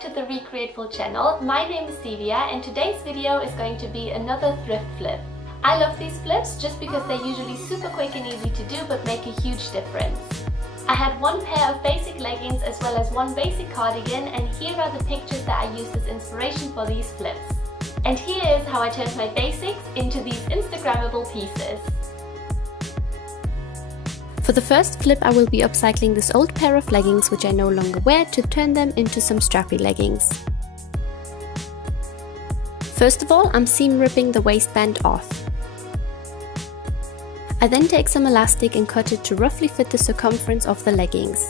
back to the Recreateful channel. My name is Divia and today's video is going to be another thrift flip. I love these flips just because they're usually super quick and easy to do but make a huge difference. I had one pair of basic leggings as well as one basic cardigan, and here are the pictures that I used as inspiration for these flips. And here is how I turned my basics into these Instagrammable pieces. For the first flip, I will be upcycling this old pair of leggings which I no longer wear to turn them into some strappy leggings. First of all, I'm seam ripping the waistband off. I then take some elastic and cut it to roughly fit the circumference of the leggings.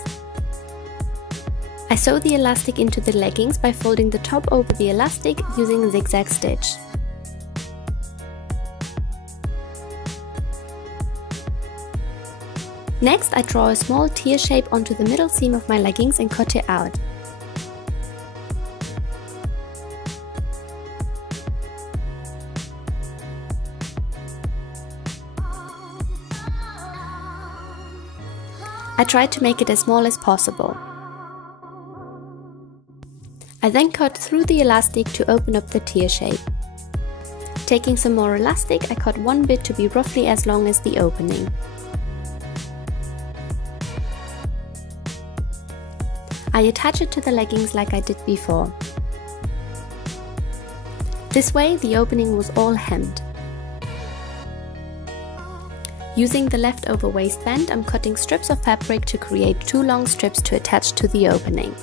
I sew the elastic into the leggings by folding the top over the elastic using a zigzag stitch. Next, I draw a small tear shape onto the middle seam of my leggings and cut it out. I try to make it as small as possible. I then cut through the elastic to open up the tear shape. Taking some more elastic, I cut one bit to be roughly as long as the opening. I attach it to the leggings like I did before. This way the opening was all hemmed. Using the leftover waistband, I'm cutting strips of fabric to create two long strips to attach to the opening.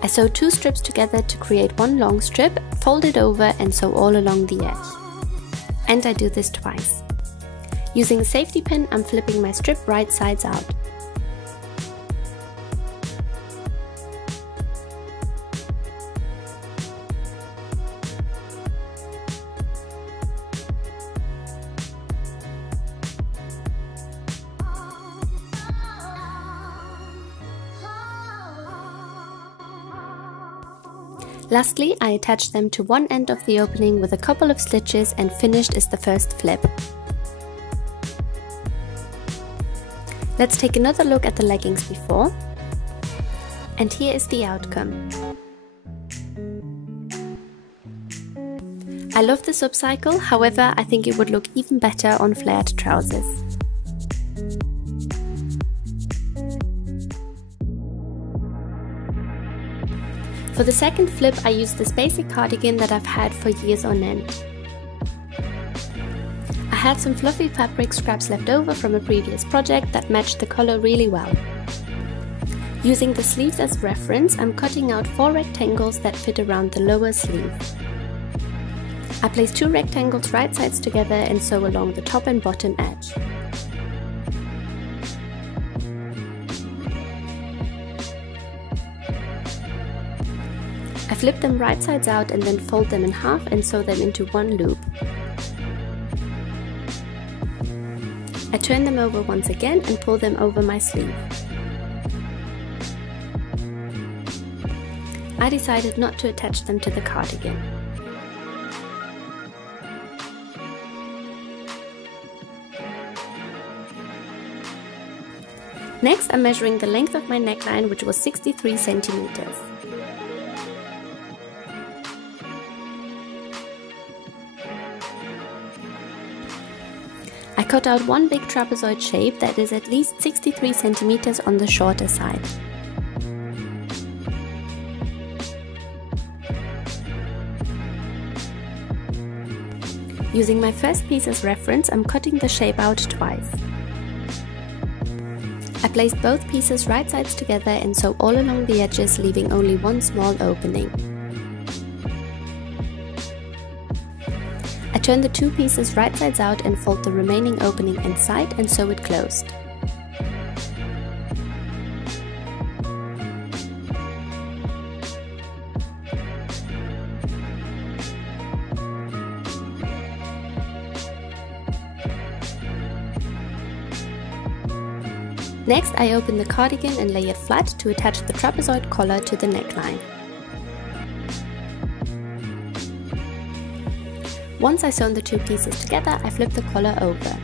I sew two strips together to create one long strip, fold it over and sew all along the edge. And I do this twice. Using a safety pin, I'm flipping my strip right sides out. Lastly, I attach them to one end of the opening with a couple of stitches, and finished is the first flip. Let's take another look at the leggings before, and here is the outcome. I love this upcycle, however I think it would look even better on flared trousers. For the second flip, I used this basic cardigan that I've had for years on end. I had some fluffy fabric scraps left over from a previous project that matched the color really well. Using the sleeves as reference, I'm cutting out 4 rectangles that fit around the lower sleeve. I place 2 rectangles right sides together and sew along the top and bottom edge. I flip them right sides out and then fold them in half and sew them into one loop. I turn them over once again and pull them over my sleeve. I decided not to attach them to the cardigan. Next, I'm measuring the length of my neckline, which was 63 centimeters. I cut out one big trapezoid shape that is at least 63 centimeters on the shorter side. Using my first piece as reference, I'm cutting the shape out twice. I place both pieces right sides together and sew all along the edges, leaving only one small opening. I turn the 2 pieces right sides out and fold the remaining opening inside and sew it closed. Next, I open the cardigan and lay it flat to attach the trapezoid collar to the neckline. Once I sewn the 2 pieces together, I flip the collar over.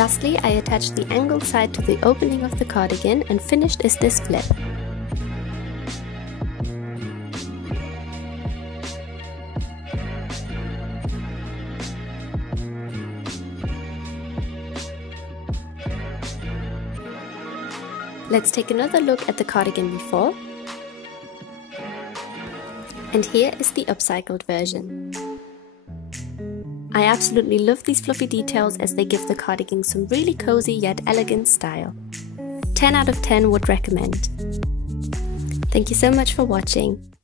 Lastly, I attached the angled side to the opening of the cardigan, and finished is this flip. Let's take another look at the cardigan before. And here is the upcycled version. I absolutely love these fluffy details as they give the cardigan some really cozy yet elegant style. 10 out of 10 would recommend. Thank you so much for watching.